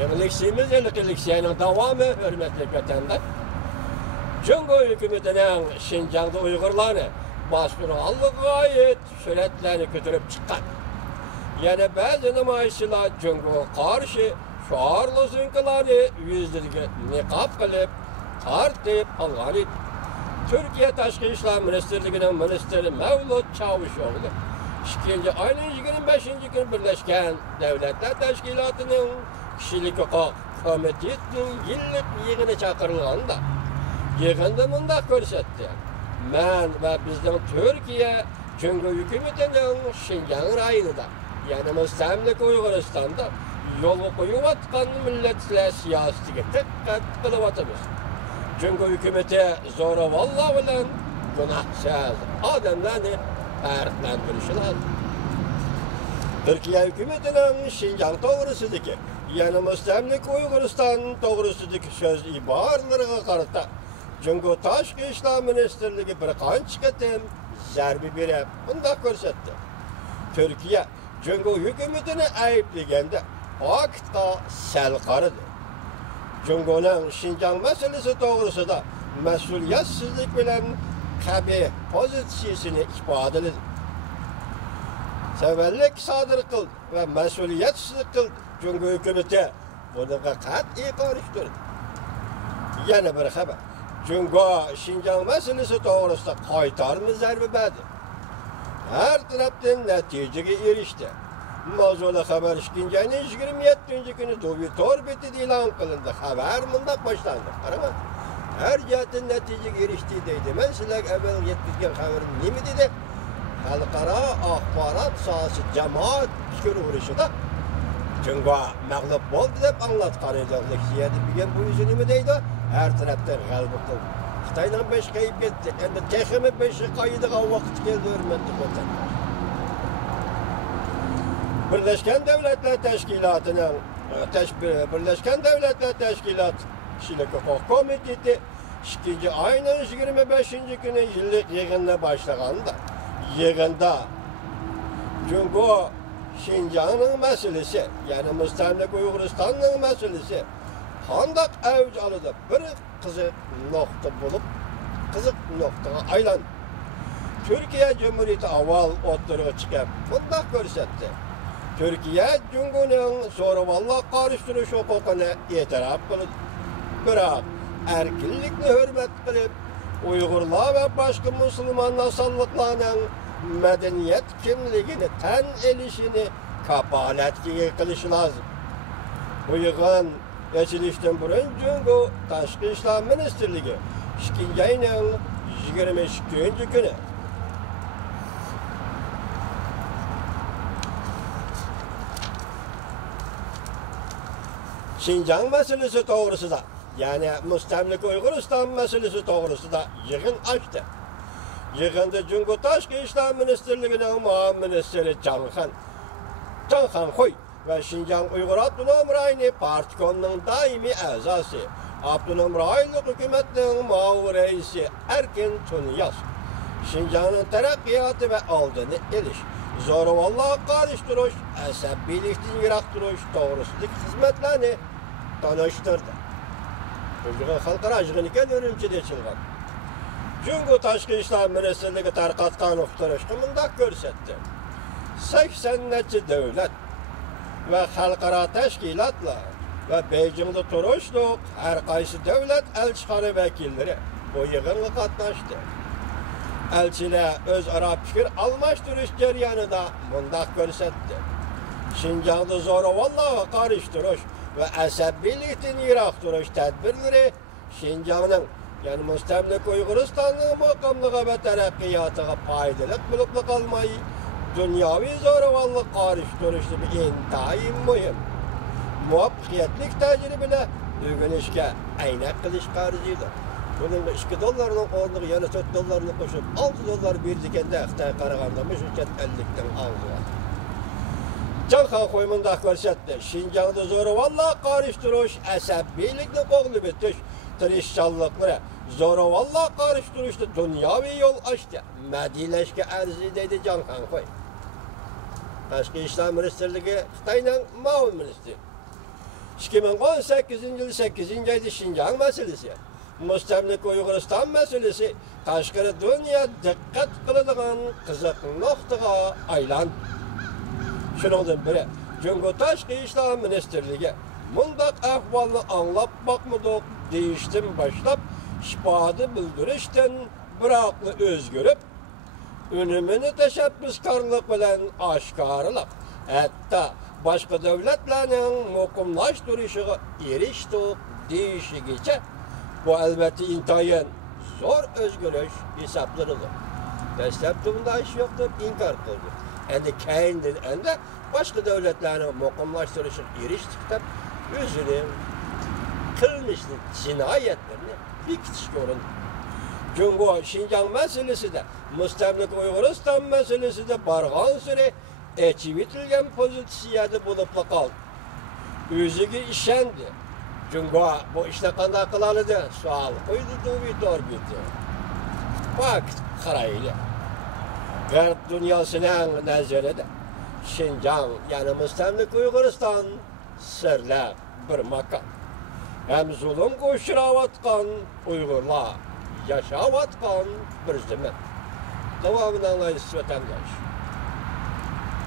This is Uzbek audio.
Yığılıksimiz ilgiliksiyonun davamı hürmetli vatandaş. Cumhur hükümetinin Şinjan'da Uygurlarını bastırganlığa ait suretlerini götürüp çıkan. Yani bazı namayişçiler Cumhur'a karşı şuarlı zınkıları yüzlerine nikab kılıp tartıp algan idi. Türkiye Taşkı İşler Ministerliği'nin Ministeri Mevlut Çavuşoğlu 2. ayın 25. günü Birleşken Devletler Teşkilatı'nın Kişilik Hukuk Komitesi'nin yıllık yığını çakırılığında yığında mundaq görsetti. Men ve bizden Türkiye Cumhur hükümetinin Şinjan rayonunda yani müstemlik Uyguristan'da yolu koyuvatkan milletler siyasetiga dikkat kılıvatımız. Cumhur hükümeti zoravalla bilen günahsız adamlarını farklandırışı lazım. Türkiye hükümetinin Şinjan doğrusudaki yani müstemlik Uyguristan doğrusudaki söz ibarlarına karata Cumhur Taşkı İşler Ministerliği bir qancha qatim zarbi berib bundaq ko'rsatdi. Türkiye Cumhur hükümetini ayıpliganda vaqtda sal qaradi. Cumhurning Şinjan meselesi doğrusida mas'uliyatsizlik bilan qabih pozitsiyasini ifodaladi. Severlik sodir qildi va mas'uliyatsizlik qildi. Cumhur hükümeti bunga qat'iy qarshi turdi. Yana bir xabar. Cumhur Şinjan meselesi doğrusida qaytarma zarbi berdi. Her tarafdan netijaga erishdi. Mavzuli xabar 2. ayning 27. günü Twitter betida e'lon qilindi. Xabar mundaq boshlandi. Qarama. Her jihatdan netijaga erishdi deydi. Men sizlarga avval yetkazgan xabarim nima dedi? Xalqaro axborot sohasi jamoat fikr urishida Cumhur mag'lub bo'ldi deb anglatgan edi. Leksiyada bilgan bu o'zi nima deydi? Her taraftan g'alaba qildi. Xitoyning 5 qayib ketdi. Endi texmi 5 qaydigan vaqt keldi hurmatli vatandoshlar. Birleşken Devletler Teşkilatı'nın Birleşken Devletler Teşkilatı Kişilik Hukuk Komitesi 2. ayının 25. günü yıllık yığınına başlaganda yığında Cumhur Şinjan'ın meselesi yani müstemlik Uyguristan'ın meselesi qandaq avj aldı bir kızık nokta bulup kızık noktaya aylandı. Türkiye Cumhuriyeti avval o'ttirib chiqib bundaq ko'rsatdi. Türkiye Cumhur'un zo'ravonlik qarshi hukukini e'tirof qildi. Biroq erkinlikni hurmat qilib Uyg'urlar va boshqa musulmon nasalliklarning madaniyat kimligini tan elishini kapolatga qilish lozim. Bu yig'in açılışdan burun Cumhur Taşkı İşler Ministerliği 2. ayının 22. günü Şinjan meselesi doğrusunda yani müstemlik Uyguristan meselesi doğrusunda yığın açtı. Yığında Cumhur Taşkı İşler Ministerliği'nin Ministeri Can Xoy ve Şinjan Uygur Abdunam Rayni Partikonun daimi azası Abdunam Raylık hükümetinin muavir reisi Erkin Tunyas Şinjan'ın terakkiyatı ve aldığını eliş zo'ravonlikqa qarshi turish, asabiylikdan yiroq turish to'g'risidagi xizmatlarni tanishtirdi. Bugun xalqaro yig'inga Urumchida ochilgan. Cumhur Taşkı İşler Ministerliği tarqatgan uqtirishni bundaq ko'rsatdi. 80 necha davlat ve xalqaro tashkilotlar ve Beijingda turishliq har qaysi davlat elchixona vakillari bu yig'inga qatnashdi. Elçiler o'zaro fikr almashtirish jarayonida bundaq ko'rsatdi. Şinjan'da zo'ravonlikqa qarshi turish ve asabiylikdan yiroq turish tadbirlari Şinjan'ning yani müstemlik Uyguristanning muqimligi ve taraqqiyotiga foydali bo'lib qolmay dunyoviy zo'ravonlikqa qarshi turishni intayin muhim. Muvaffaqiyatli tajribalar o'rganishga aynak qilish qarzidir. Bunun $2'ning o'rniga yana $4 qo'shib $6 berdiganda Xitoy qaraganda müşkət 50'den aldı. Can Xoy mundaq ko'rsatdi. Şinjan'da zo'ravonlikqa qarshi turish, asabiylikni qo'g'lib etish, tirishchanliklar zo'ravonlikqa qarshi turishda dunyoviy yo'l ochdi. Madilashga arzi deydi Can Xoy. Tashqi ishlar ministerligi Xitoyning muavin ministri. 2018 yıl 8. ayda Şinjan meselesi, Müstemlik Uygurustan meselesi, taşqarı dünya dikkat kılınğan kızık noktaga aylandı. Şundan biri, Cumhuriyet Taşqı İşler Ministerliği mundaq ahvalını anlap bakmadık deyişten başlap şifadı bildirişten bıraklı özgürüp önümünü teşebbüskarlık bilen aşkarılık hatta başka devletlerinin mukumlaştırışığı eriştik deyişigiçe bu elbette intayin zor özgürlüş hesaplanılır. Destekliğinde iş yoktur, inkar kıldı. Endi keyindir, endi başka devletlerinin mukumlaştırışığı eriştikten özünün kılmışlık cinayetlerini bir kitiş görün. Çünkü Şinjan meselesi de, Müstemlik Uygurustan meselesi de barğan süre eçivitilgen pozisyada bulup da kaldı. Özüge işendi. Çünkü bu işte kandak kılalı da sual koydu duvitor gitti. Bak karayla. Garp dünyasının nazarında Şinjan yani Müstemlik Uygurustan sırla bir makan. Hem zulüm koşuravatkan Uygurlar yaşavatkan bir zemin. Devamını anlayış vatandaş.